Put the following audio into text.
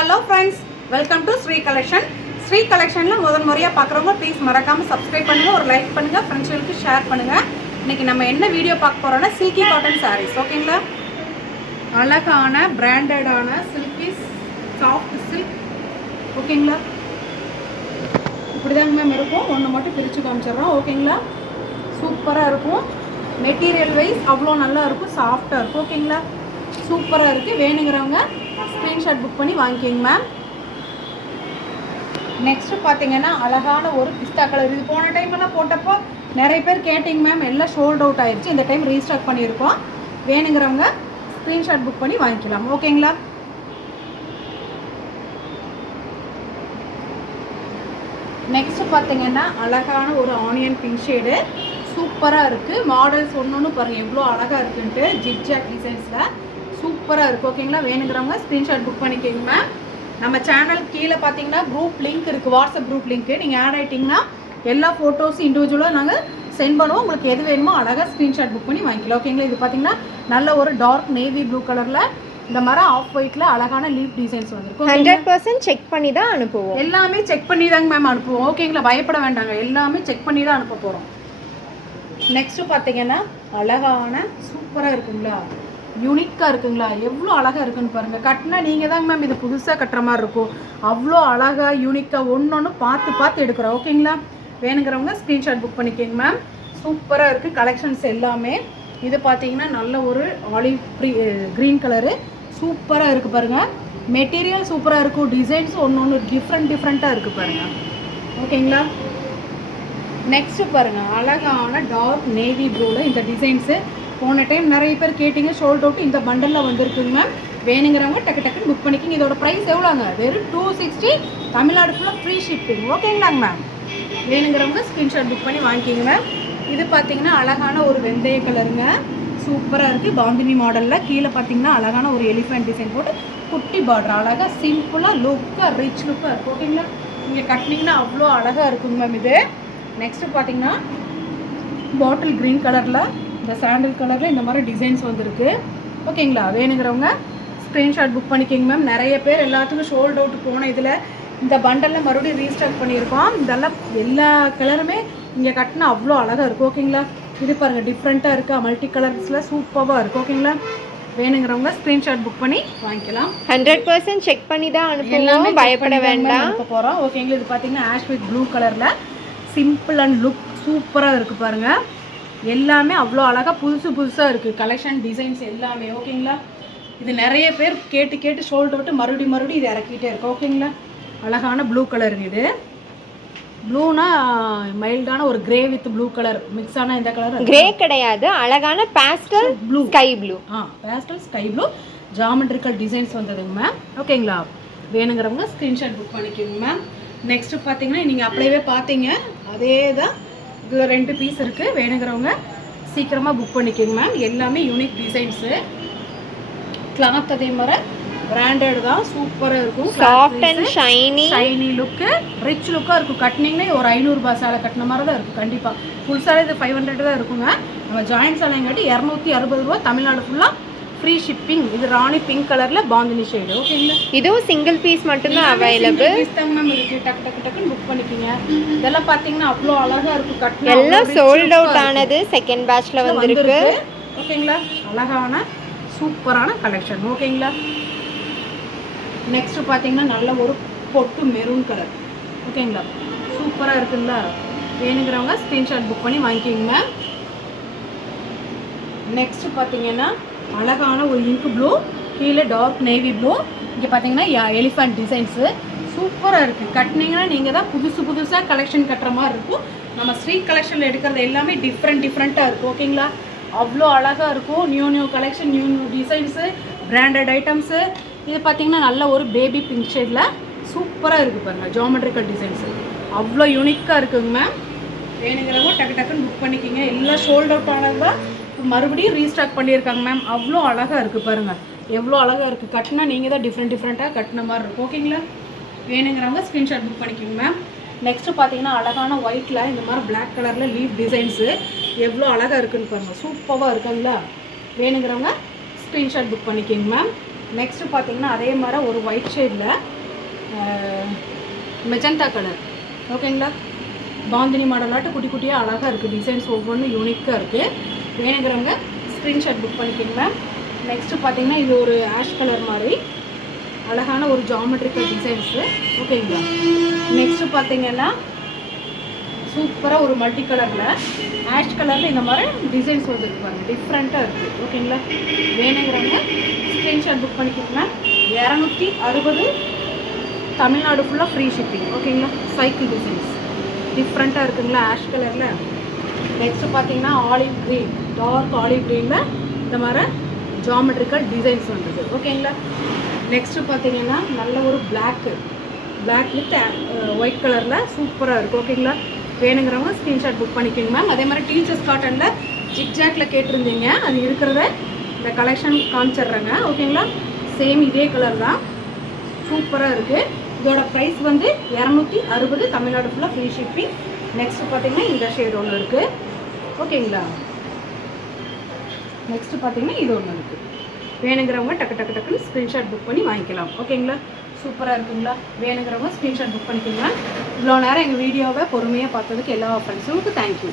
Hello friends, welcome to Shri collection. Shri கலெக்ஷனில் முதல் முறையாக பார்க்குறவங்க ப்ளீஸ் மறக்காமல் சப்ஸ்கிரைப் பண்ணுங்கள், ஒரு லைக் பண்ணுங்கள், ஃப்ரெண்ட்ஸ்களுக்கு ஷேர் பண்ணுங்கள். இன்றைக்கி நம்ம என்ன வீடியோ பார்க்க போகிறோன்னா சில்கி காட்டன் சாரீஸ். ஓகேங்களா, அழகான பிராண்டடான சில்கி சாஃப்ட் சில்க். ஓகேங்களா, இப்படி தாங்க மேம் இருக்கும். ஒன்று மட்டும் பிரித்து காமிச்சிடுறோம். ஓகேங்களா, சூப்பராக இருக்கும். மெட்டீரியல் வைஸ் அவ்வளோ நல்லா இருக்கும், சாஃப்டாக இருக்கும். ஓகேங்களா, சூப்பராக இருக்குது. வேணுங்கிறவங்க ஸ்க்ரீன்ஷாட் புக் பண்ணி வாங்கிக்கிங்க மேம். நெக்ஸ்ட்டு பார்த்தீங்கன்னா அழகான ஒரு பிஸ்தா கலர். இது போன டைமெல்லாம் போட்டப்போ நிறைய பேர் கேட்டிங்க மேம், எல்லாம் சோல்ட் அவுட் ஆயிடுச்சு. இந்த டைம் ரீஸ்டாக் பண்ணியிருக்கோம். வேணுங்கிறவங்க ஸ்க்ரீன்ஷாட் புக் பண்ணி வாங்கிக்கலாம். ஓகேங்களா, நெக்ஸ்ட்டு பார்த்தீங்கன்னா அழகான ஒரு ஆனியன் பிங்க் ஷேடு சூப்பராக இருக்குது. மாடல்ஸ் ஒன்று பாருங்கள் எவ்வளோ அழகாக இருக்குன்ட்டு. ஜிக்ஜாக் டிசைன்ஸில் சூப்பராக இருக்குது. ஓகேங்களா, வேணுங்கிறவங்க ஸ்க்ரீன்ஷாட் புக் பண்ணிக்கிங்க மேம். நம்ம சேனல் கீழே பார்த்தீங்கன்னா குரூப் லிங்க் இருக்குது, வாட்ஸ்அப் குரூப் லிங்க்கு. நீங்கள் ஆட் ஆகிட்டிங்கன்னா எல்லா ஃபோட்டோஸும் இண்டிவிஜுவலாக நாங்கள் சென்ட் பண்ணுவோம். உங்களுக்கு எது வேணுமோ அழகாக ஸ்க்ரீன்ஷாட் புக் பண்ணி வாங்கிக்கலாம். ஓகேங்களா, இது பார்த்தீங்கன்னா நல்ல ஒரு டார்க் நேவி ப்ளூ கலரில் இந்த மாதிரி ஆஃப் ஒயிட்டில் அழகான லீஃப் டிசைன்ஸ் வந்துருக்கும். 100% செக் பண்ணி தான் அனுப்புவோம். எல்லாமே செக் பண்ணி தாங்க மேம் அனுப்புவோம். ஓகேங்களா, பயப்பட வேண்டாங்க, எல்லாமே செக் பண்ணி தான் அனுப்ப போகிறோம். நெக்ஸ்ட்டு பார்த்தீங்கன்னா அழகான சூப்பராக இருக்குங்களா, யூனிக்காக இருக்குங்களா, எவ்வளோ அழகாக இருக்குன்னு பாருங்கள். கட்டினா நீங்கள் தாங்க மேம் இது புதுசாக கட்டுற மாதிரி இருக்கும். அவ்வளோ அழகாக யூனிக்காக ஒன்று பார்த்து எடுக்கிறோம். ஓகேங்களா, வேணுங்கிறவங்க ஸ்க்ரீன்ஷாட் புக் பண்ணிக்கோங்க மேம். சூப்பராக இருக்குது கலெக்ஷன்ஸ் எல்லாமே. இது பார்த்தீங்கன்னா நல்ல ஒரு ஆலிவ் க்ரீன் கலரு சூப்பராக இருக்குது பாருங்கள். மெட்டீரியல் சூப்பராக இருக்கும். டிசைன்ஸ் ஒன்று டிஃப்ரெண்ட்டாக இருக்குது பாருங்கள். ஓகேங்களா, நெக்ஸ்ட்டு பாருங்கள் அழகான டார்க் நேவி ப்ளூவில் இந்த டிசைன்ஸு போன டைம் நிறைய பேர் கேட்டிங்க, ஷோல்ட் அவுட் இந்த பண்டலில் வந்துருக்குங்க மேம். வேணுங்கிறவங்க டக்குன்னு புக் பண்ணிக்கிங்க. இதோட ப்ரைஸ் எவ்வளோங்க? வெறும் 260. தமிழ்நாடு ஃபுல்லாக ஃப்ரீ ஷிப்பிங். ஓகேங்களாங்க மேம், வேணுங்கிறவங்க ஸ்க்ரீன்ஷாட் புக் பண்ணி வாங்கிக்கிங்க மேம். இது பார்த்தீங்கன்னா அழகான ஒரு வெந்தய கலருங்க, சூப்பராக இருக்குது. பாந்தினி மாடலில் கீழே பார்த்தீங்கன்னா அழகான ஒரு எலிஃபென்ட் டிசைன் போட்டு குட்டி பார்டர் அழகாக சிம்பிளாக லுக்காக ரிச் லுக்காக இருக்குது. ஓகேங்களா, இங்கே கட்டினீங்கன்னா அவ்வளோ அழகாக இருக்குங்க மேம் இது. நெக்ஸ்ட்டு பார்த்தீங்கன்னா பாட்டில் க்ரீன் கலரில் இந்த சாண்டில் கலரில் இந்த மாதிரி டிசைன்ஸ் வந்துருக்கு. ஓகேங்களா, வேணுங்கிறவங்க ஸ்க்ரீன்ஷாட் புக் பண்ணிக்கிங்க மேம். நிறைய பேர் எல்லாத்துக்கும் ஷோல்ட் அவுட் போன இதில் இந்த பண்டலில் மறுபடியும் ரீஸ்டாக் பண்ணியிருக்கோம். இதெல்லாம் எல்லா கலருமே இங்கே கட்டினா அவ்வளோ அழகாக இருக்கும். ஓகேங்களா, இது பாருங்கள் டிஃப்ரெண்ட்டாக இருக்குது, மல்டி கலர்ஸில் சூப்பராக இருக்குது. ஓகேங்களா, வேணுங்கிறவங்க ஸ்க்ரீன்ஷாட் புக் பண்ணி வாங்கிக்கலாம். 100% செக் பண்ணி தான் அனுப்புவோம், பயப்பட வேண்டாம். அனுப்ப போகிறோம். ஓகேங்களா, இது பார்த்தீங்கன்னா ஆஷ் வித் ப்ளூ கலரில் சிம்பிள் அண்ட் லுக் சூப்பராக இருக்குது பாருங்கள். எல்லாமே அவ்வளோ அழகாக புதுசாக இருக்குது கலெக்ஷன் டிசைன்ஸ் எல்லாமே. ஓகேங்களா, இது நிறைய பேர் கேட்டு ஷோல்ட் அவுட்டு மறுபடியும் இது இறக்கிட்டே இருக்கும். ஓகேங்களா, அழகான ப்ளூ கலருங்க. இது ப்ளூனா மைல்டான ஒரு grey with blue colour mix ஆன இந்த கலர் கிரே கிடையாது, அழகான pastel blue, sky blue. Pastel sky blue geometrical designs வந்ததுங்க மேம். ஓகேங்களா, வேணுங்கிறவங்க ஸ்க்ரீன்ஷாட் புக் பண்ணிக்கோங்க மேம். நெக்ஸ்ட்டு பார்த்தீங்கன்னா நீங்கள் அப்படியே பார்த்தீங்க அதே தான், இதில் 2 பீஸ் இருக்குது. வேணுங்கிறவங்க சீக்கிரமாக புக் பண்ணிக்கோங்க மேம். எல்லாமே யூனிக் டிசைன்ஸு. கிளாத் அதே மாதிரி பிராண்டட் தான், சூப்பராக இருக்கும். Soft and shiny look, rich லுக்காக இருக்கும். கட்டினீங்கன்னா ஒரு 500 ரூபாய் சேலை கட்டின மாதிரி தான் இருக்கும். கண்டிப்பாக ஃபுல் சேலை இது 500 தான் இருக்குங்க. நம்ம ஜாயின்ட் சேலைங்காட்டி 260 ரூபா, தமிழ்நாடு ஃபுல்லாக ஃப்ரீ ஷிப்பிங். இது ராணி பிங்க் கலரில் பாந்தினி ஷேடு. ஓகேங்களா, இதுவும் சிங்கிள் பீஸ் மட்டும்தான் அவைலபிள். மேம் இருக்குது, டக்குன்னு புக் பண்ணிக்கோங்க. இதெல்லாம் பார்த்தீங்கன்னா அவ்வளோ அழகாக இருக்கும். கட்டினா எல்லாம் சோல்ட் அவுட் ஆனது, செகண்ட் பேட்ச்ல வந்திருக்கு. ஓகேங்களா, அழகான சூப்பரான கலெக்ஷன். ஓகேங்களா, நெக்ஸ்ட்டு பார்த்தீங்கன்னா நல்ல ஒரு பொட்டு மெரூன் கலர். ஓகேங்களா, சூப்பராக இருக்குங்களா, வேணுங்கிறவங்க ஸ்க்ரீன்ஷாட் புக் பண்ணி வாங்கிக்கிங்க. நெக்ஸ்ட்டு பார்த்தீங்கன்னா அழகான ஒரு இங்க் ப்ளூ, கீழே டார்க் நேவி ப்ளூ. இங்கே பார்த்தீங்கன்னா எலிஃபண்ட் டிசைன்ஸு சூப்பராக இருக்குது. கட்டினீங்கன்னா நீங்கள் தான் புதுசாக கலெக்ஷன் கட்டுற மாதிரி இருக்கும். நம்ம ஸ்ரீ கலெக்ஷனில் எடுக்கிறது எல்லாமே டிஃப்ரெண்ட்டாக இருக்கும். ஓகேங்களா, அவ்வளோ அழகாக இருக்கும். New collection, new designs, branded items. இது பார்த்தீங்கன்னா நல்ல ஒரு பேபி பிங்க் ஷேடில் சூப்பராக இருக்குது பாருங்கள். ஜாமெட்ரிக்கல் டிசைன்ஸு அவ்வளோ யூனிக்காக இருக்குங்க மேம். வேணுங்கிறவங்க டக்குன்னு புக் பண்ணிக்கிங்க. எல்லாம் ஷோல்ட் அவுட் ஆனது தான் மறுபடியும் ரீஸ்டாக் பண்ணியிருக்காங்க மேம். அவ்வளோ அழகாக இருக்குது பாருங்கள், எவ்வளோ அழகாக இருக்குது. கட்டினா நீங்கள் தான் டிஃப்ரெண்ட்டாக கட்டின மாதிரி இருக்கும். ஓகேங்களா, வேணுங்கிறவங்க ஸ்க்ரீன்ஷாட் புக் பண்ணிக்கோங்க மேம். நெக்ஸ்ட்டு பார்த்தீங்கன்னா அழகான ஒயிட்டில் இந்த மாதிரி பிளாக் கலரில் லீஃப் டிசைன்ஸு எவ்வளோ அழகாக இருக்குதுன்னு பாருங்கள், சூப்பராக இருக்குங்களா. வேணுங்கிறவங்க ஸ்க்ரீன்ஷாட் புக் பண்ணிக்கோங்க மேம். நெக்ஸ்ட்டு பார்த்தீங்கன்னா அதே மாதிரி ஒரு ஒயிட் ஷேடில் மெஜந்தா கலர். ஓகேங்களா, பாந்தினி மாடலாட்டு குட்டி குட்டியாக அழகாக இருக்குது. டிசைன்ஸ் ஒவ்வொன்றும் யூனிக்காக இருக்குது. வேணுங்கிறவங்க ஸ்க்ரீன்ஷாட் புக் பண்ணிக்கோங்க. நெக்ஸ்ட்டு பார்த்தீங்கன்னா இது ஒரு ஆஷ் கலர் மாதிரி அழகான ஒரு ஜாமெட்ரிக்கல் டிசைன்ஸு. ஓகேங்களா, நெக்ஸ்ட்டு பார்த்தீங்கன்னா சூப்பராக ஒரு மல்டி கலரில் ஆஷ் கலரில் இந்த மாதிரி டிசைன்ஸ் வந்துருக்கு பாருங்கள், டிஃப்ரெண்ட்டாக இருக்குது. ஓகேங்களா, வேணுங்கிறவங்க ஸ்க்ரீன்ஷாட் புக் பண்ணிக்கோங்க. 260 தமிழ்நாடு ஃபுல்லாக ஃப்ரீ ஷிப்பிங். ஓகேங்களா, சைக்கிள் டிசைன்ஸ் டிஃப்ரெண்ட்டாக இருக்குங்களா ஆஷ் கலரில். நெக்ஸ்ட்டு பார்த்தீங்கன்னா ஆலிவ் க்ரீன், டார்க் ஆலிவ் க்ரீனில் இந்த மாதிரி ஜாமெட்ரிக்கல் டிசைன்ஸ் வந்தது. ஓகேங்களா, நெக்ஸ்ட்டு பார்த்தீங்கன்னா நல்ல ஒரு பிளாக் வித் ஒயிட் கலரில் சூப்பராக இருக்குது. ஓகேங்களா, வேணுங்கிறவங்க ஸ்க்ரீன்ஷாட் புக் பண்ணிக்கோங்க மேம். அதே மாதிரி டீச்சர்ஸ் காட்டனில் ஜிக்ஜாக்டில் கேட்டிருந்தீங்க, அது இருக்கிறத இந்த கலெக்ஷன் காமிச்சிட்றேங்க. ஓகேங்களா, சேம் இதே கலர் தான், சூப்பராக இருக்குது. இதோட ப்ரைஸ் வந்து 260 தமிழ்நாடு ஃபுல்லாக ஃப்ரீ ஷிப்பிங். நெக்ஸ்ட்டு பார்த்தீங்கன்னா இந்த ஷேட் ஒன்று இருக்குது. ஓகேங்களா, நெக்ஸ்ட்டு பார்த்தீங்கன்னா இது ஒன்று இருக்குது. வேணுங்கிறவங்க டக்குன்னு ஸ்க்ரீன்ஷாட் புக் பண்ணி வாங்கிக்கலாம். ஓகேங்களா, சூப்பராக இருக்குங்களா, வேணுங்கிறவங்க ஸ்க்ரீன்ஷாட் புக் பண்ணிக்கோங்க. இவ்வளோ நேரம் எங்கள் வீடியோவை பொறுமையாக பார்த்ததுக்கு எல்லா ஃப்ரெண்ட்ஸுங்களுக்கு தேங்க்யூ.